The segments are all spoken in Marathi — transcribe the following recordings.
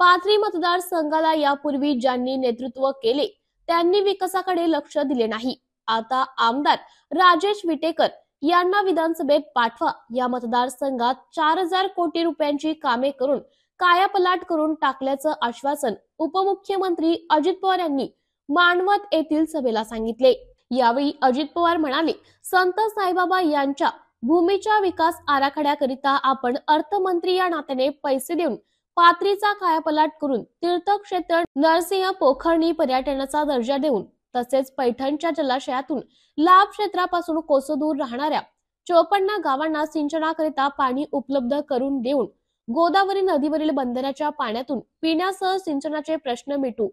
पाथरी मतदारसंघाला यापूर्वी ज्यांनी नेतृत्व केले त्यांनी विकासाकडे लक्ष दिले नाही। आता आमदार राजेश विटेकर यांना विधानसभेत पाठवा। या मतदारसंघात 4000 कोटी रुपयांची कामे करून कायापालट करून टाकल्याचं आश्वासन उपमुख्यमंत्री अजित पवार यांनी मानवत येथील सभेला सांगितले। यावेळी अजित पवार म्हणाले, संत साईबाबा यांच्या भूमीच्या विकास आराखड्याकरिता आपण अर्थमंत्री या नात्याने पैसे देऊन पाथरीचा कायापालट करून तीर्थक्षेत्र नरसिंह पोखरणी पर्यटनाचा दर्जा देऊन तसेच पैठणच्या जलाशयातून लाभ क्षेत्रापासून कोसो दूर राहणाऱ्या 54 गावांना सिंचनाकरिता पाणी उपलब्ध करून देऊन गोदावरी नदीवरील बंदराच्या पाण्यातून पिण्यासह सिंचनाचे प्रश्न मिटू,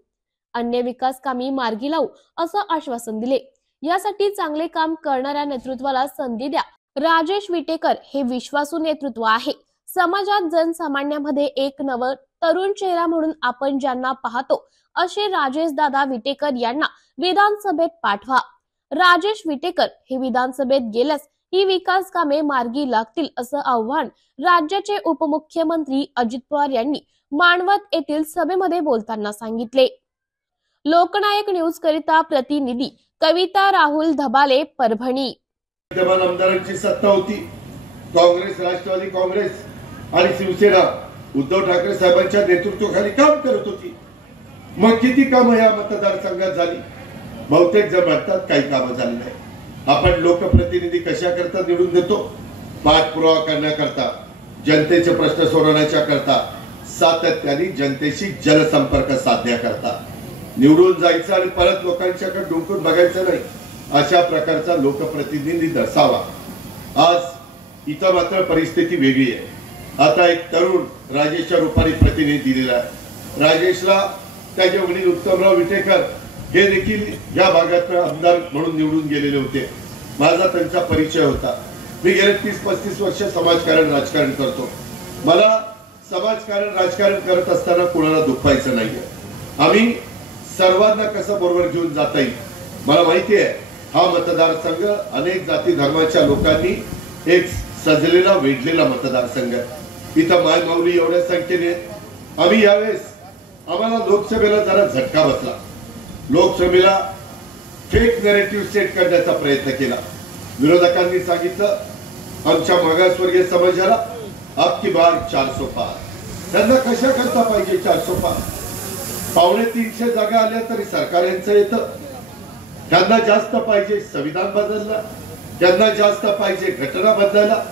अन्य विकास कामी मार्गी लावू असं आश्वासन दिले। यासाठी चांगले काम करणाऱ्या नेतृत्वाला संधी द्या। राजेश विटेकर हे विश्वासू नेतृत्व आहे। समाजात जनसामान्यामध्ये एक नव तरुण चेहरा म्हणून आपण ज्यांना पाहतो असे राजेश दादा विटेकर यांना विधानसभेत पाठवा। राजेश विटेकर हे विधानसभेत गेल्यास ही विकास कामे मार्गी लागतील असं आव्हान राज्याचे उपमुख्यमंत्री अजित पवार यांनी मानवत येथील सभेमध्ये बोलताना सांगितले। लोकनायक न्यूज करिता प्रतिनिधी कविता राहुल धबाले, परभणी। आमदारांची सत्ता होती। काँग्रेस, राष्ट्रवादी काँग्रेस आणि शिवसेना उद्धव ठाकरे साहेबांच्या नेतृत्वाखाली काम करत होती। मग किती कामं या मतदारसंघात झाली? बहुतेक जण म्हणतात काही कामं झाली नाही। आपण लोकप्रतिनिधी कशा करता निवडून देतो? पाठपुरावा करण्याकरता, जनतेचे प्रश्न सोडवण्याच्या करता, सातत्याने जनतेशी जनसंपर्क साधण्याकरता निवडून जायचं आणि परत लोकांच्याकडे डोकून बघायचं नाही, अशा प्रकारचा लोकप्रतिनिधी नसावा। आज इथं मात्र परिस्थिती वेगळी आहे। आता एक तरुण राजेशच्या रूपाने प्रतिनिधी दिलेला आहे। राजेशला त्याचे वडील उत्तमराव विटेकर हे देखील या भागात आमदार म्हणून निवडून गेलेले होते। माझा त्यांचा परिचय होता। मी गेले 30-35 वर्ष समाजकारण राजकारण करतो। मला समाजकारण राजकारण करत असताना कोणाला दुखवायचं नाहीये। आम्ही सर्वांना कसं बरोबर घेऊन जाता येईल मला माहिती आहे। हा मतदारसंघ अनेक जाती धर्माच्या लोकांनी एक सजलेला वेढलेला मतदारसंघ आहे। इथं मायमाऊली एवढ्या संख्येने आम्ही यावेळेस आम्हाला लोकसभेला जरा झटका बसला। लोकसभेला फेक नॅरेटिव्ह सेट करण्याचा प्रयत्न केला। विरोधकांनी सांगितलं आमच्या मागासवर्गीय समाजाला आपकी बार 400 पार। त्यांना कशा करता पाहिजे 400 पार? 250 जागा आल्या तरी सरकार यांचं येतं। त्यांना जास्त पाहिजे संविधान बदललं, त्यांना जास्त पाहिजे घटना बदलायला,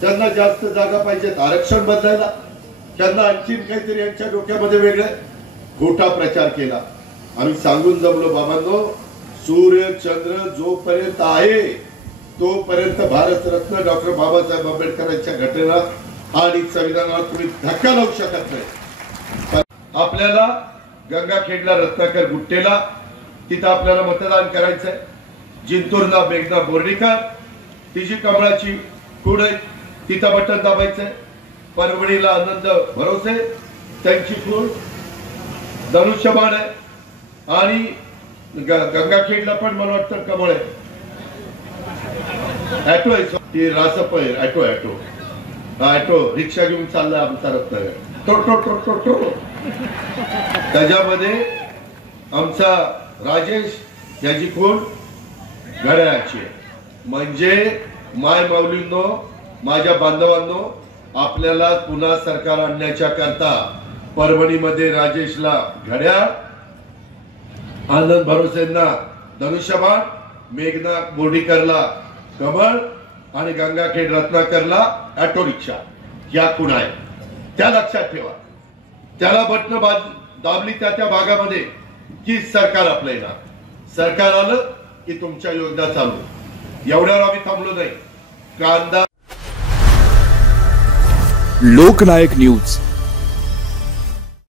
त्यांना जास्त जागा पाहिजेत आरक्षण बदलायला, त्यांना आणखीन काहीतरी यांच्या डोक्यामध्ये वेगळं खोटा प्रचार केला। आम्ही सांगून जमलो, बाबांनो, सूर्य चंद्र जोपर्यंत आहे तोपर्यंत भारतरत्न डॉक्टर बाबासाहेब आंबेडकरांच्या घटना आणि संविधानाला तुम्ही धक्का लावू शकत नाही। आपल्याला गंगाखेडला रत्नाकर गुट्टेला तिथं आपल्याला मतदान करायचंय। जिंतूरला मेघना बोर्डीकर तिची कमळाची खूण आहे, तिथं बटन दाबायचंय। परभणीला आनंद भरोसे त्यांची खूण धनुष्यबाण आहे आणि गंगाखेडला पण मला वाटतं कमळ आहे। ऍटो आहे, रासप आहे, ऍटो रिक्षा घेऊन चाललाय आमचा रत्नाकर। त्याच्यामध्ये आमचा राजेश याची खूण घड्याळाची आहे। म्हणजे माय माऊलींनो, माझ्या बांधवांनो, आपल्याला पुन्हा सरकार आणण्याच्या करता परभणीमध्ये राजेशला घड्याळ, आनंद भरोसेंना धनुष्यबाण, मेघना बोर्डीकरला कमळ आणि गंगाखेड रत्नाकरला ऑटो रिक्षा या खूण आहे। त्या लक्षात ठेवा। त्याला बटन दाबली त्या भागामध्ये की सरकार आपलं येणार। सरकार आलं की तुमच्या योजना चालू। एवढ्यावर आम्ही थांबलो नाही। कांदा लोकनायक न्यूज